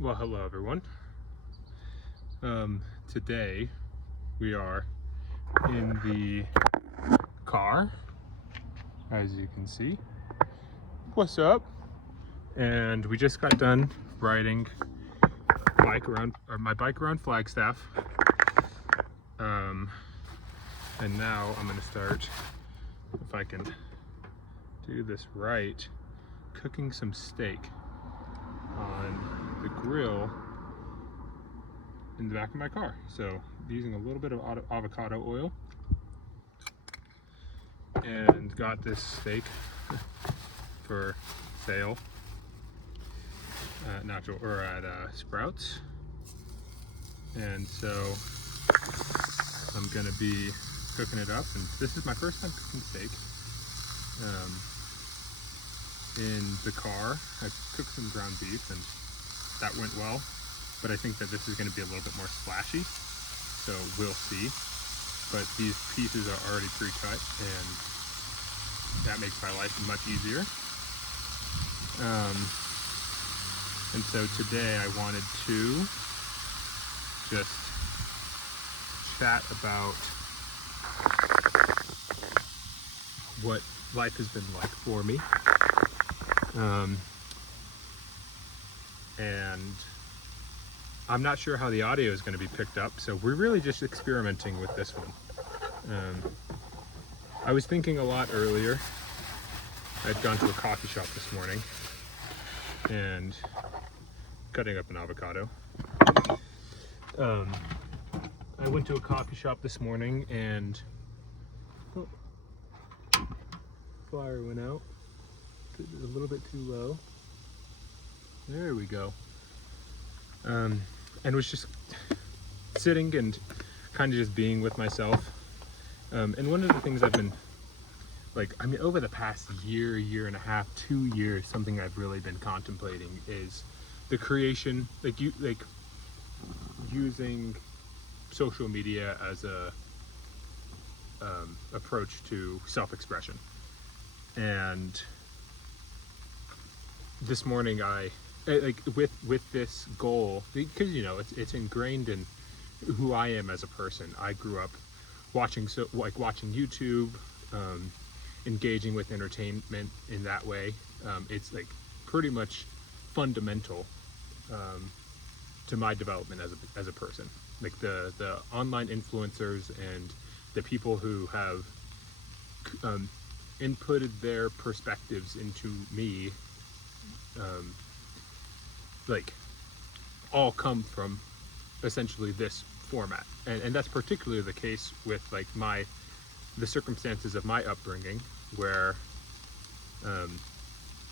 Well, hello everyone. Today we are in the car, as you can see. What's up? And we just got done riding my bike around Flagstaff. And now I'm gonna start, if I can do this right, cooking some steak on the grill in the back of my car. So using a little bit of avocado oil, and got this steak for sale at Sprouts. And so I'm gonna be cooking it up, and this is my first time cooking steak in the car. I cooked some ground beef and that went well, but I think that this is going to be a little bit more splashy, so we'll see. But these pieces are already pre-cut, and that makes my life much easier. And so today I wanted to just chat about what life has been like for me. And I'm not sure how the audio is going to be picked up, so we're really just experimenting with this one. I was thinking a lot earlier. I'd gone to a coffee shop this morning and cutting up an avocado. I went to a coffee shop this morning and fire went out. A little bit too low. There we go. And was just sitting and kind of just being with myself. And one of the things I've been over the past year and a half, 2 years, something I've really been contemplating is the creation, using social media as a approach to self-expression. And this morning with this goal, because it's ingrained in who I am as a person. I grew up watching YouTube, engaging with entertainment in that way. It's pretty much fundamental to my development as a person. The online influencers and the people who have inputted their perspectives into me, all come from essentially this format, and that's particularly the case with the circumstances of my upbringing, where I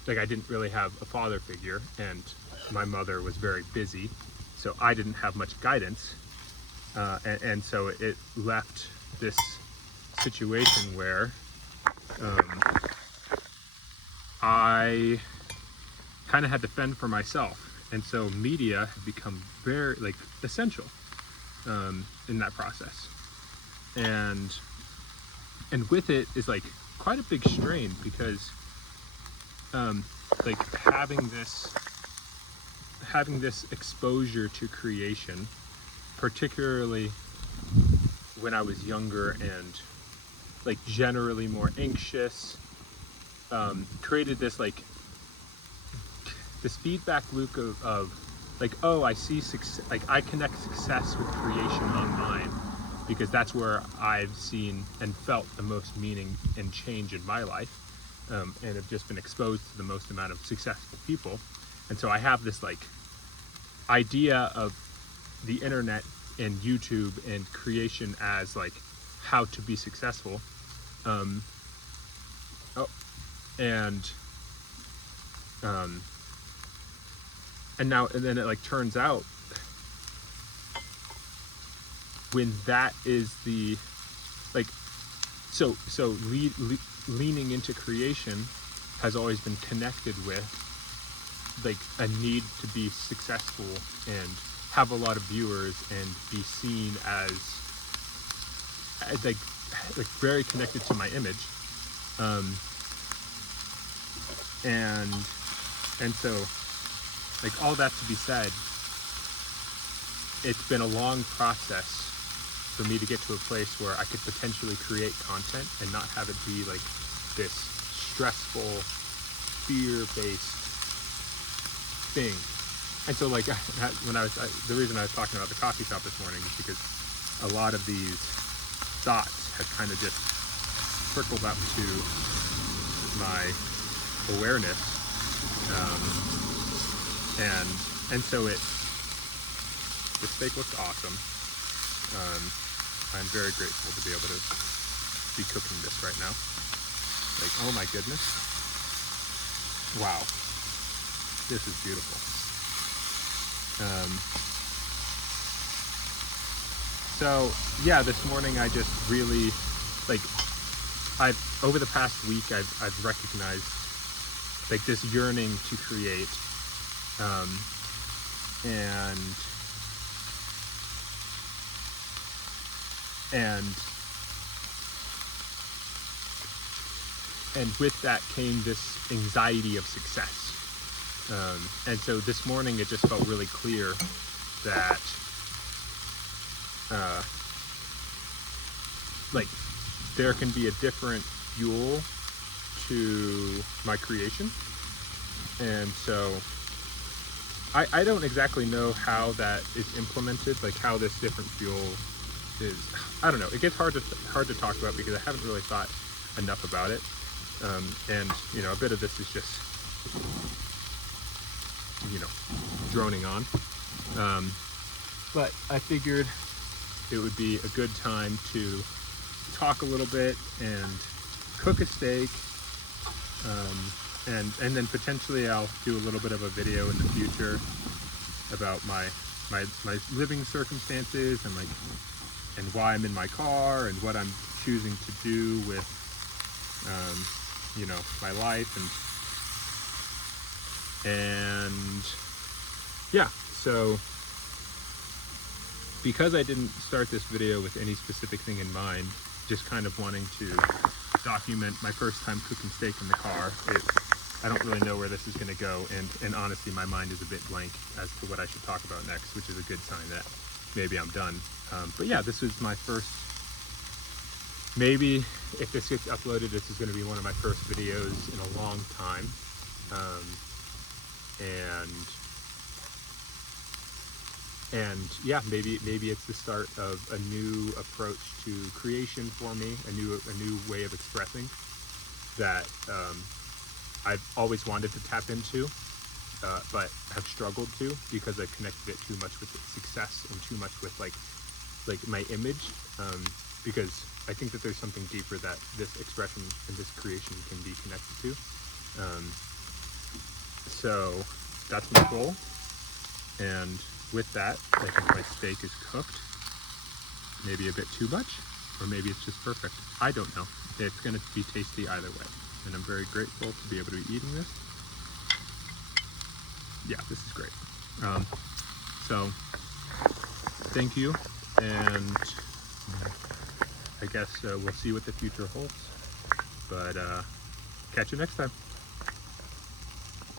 didn't really have a father figure, and my mother was very busy, so I didn't have much guidance, and so it left this situation where I kind of had to fend for myself. And so media had become very essential in that process, and with it is quite a big strain, because having this exposure to creation, particularly when I was younger and generally more anxious, created this this feedback loop of oh, I see success, I connect success with creation online, because that's where I've seen and felt the most meaning and change in my life, and have just been exposed to the most amount of successful people. And so I have this idea of the internet and YouTube and creation as how to be successful. And then it turns out, when that is the leaning into creation has always been connected with a need to be successful and have a lot of viewers and be seen as very connected to my image, and so all that to be said, it's been a long process for me to get to a place where I could potentially create content and not have it be like this stressful, fear-based thing. And so like the reason I was talking about the coffee shop this morning is because a lot of these thoughts had kind of just trickled up to my awareness, and so the steak looks awesome. I'm very grateful to be able to be cooking this right now. Like, oh my goodness. Wow. This is beautiful. So yeah, this morning I just really, like, over the past week I've recognized like this yearning to create, and with that came this anxiety of success. And so this morning it just felt really clear that like there can be a different fuel to my creation. And so I don't exactly know how that is implemented, like how this different fuel is. I don't know. It gets hard to talk about because I haven't really thought enough about it. And you know, a bit of this is just, you know, droning on. But I figured it would be a good time to talk a little bit and cook a steak, and then potentially I'll do a little bit of a video in the future about my living circumstances and why I'm in my car and what I'm choosing to do with you know, my life, and yeah. So because I didn't start this video with any specific thing in mind, just kind of wanting to document my first time cooking steak in the car, I don't really know where this is going to go, and honestly my mind is a bit blank as to what I should talk about next, which is a good sign that maybe I'm done. But yeah, this is my first, maybe if this gets uploaded, this is going to be one of my first videos in a long time. And yeah, maybe it's the start of a new approach to creation for me, a new way of expressing that I've always wanted to tap into, but have struggled to because I've connected it too much with success and too much with like my image, because I think that there's something deeper that this expression and this creation can be connected to. So that's my goal, and with that, I think my steak is cooked. Maybe a bit too much, or maybe it's just perfect. I don't know. It's going to be tasty either way, and I'm very grateful to be able to be eating this. Yeah, this is great. So thank you, and I guess we'll see what the future holds. But catch you next time.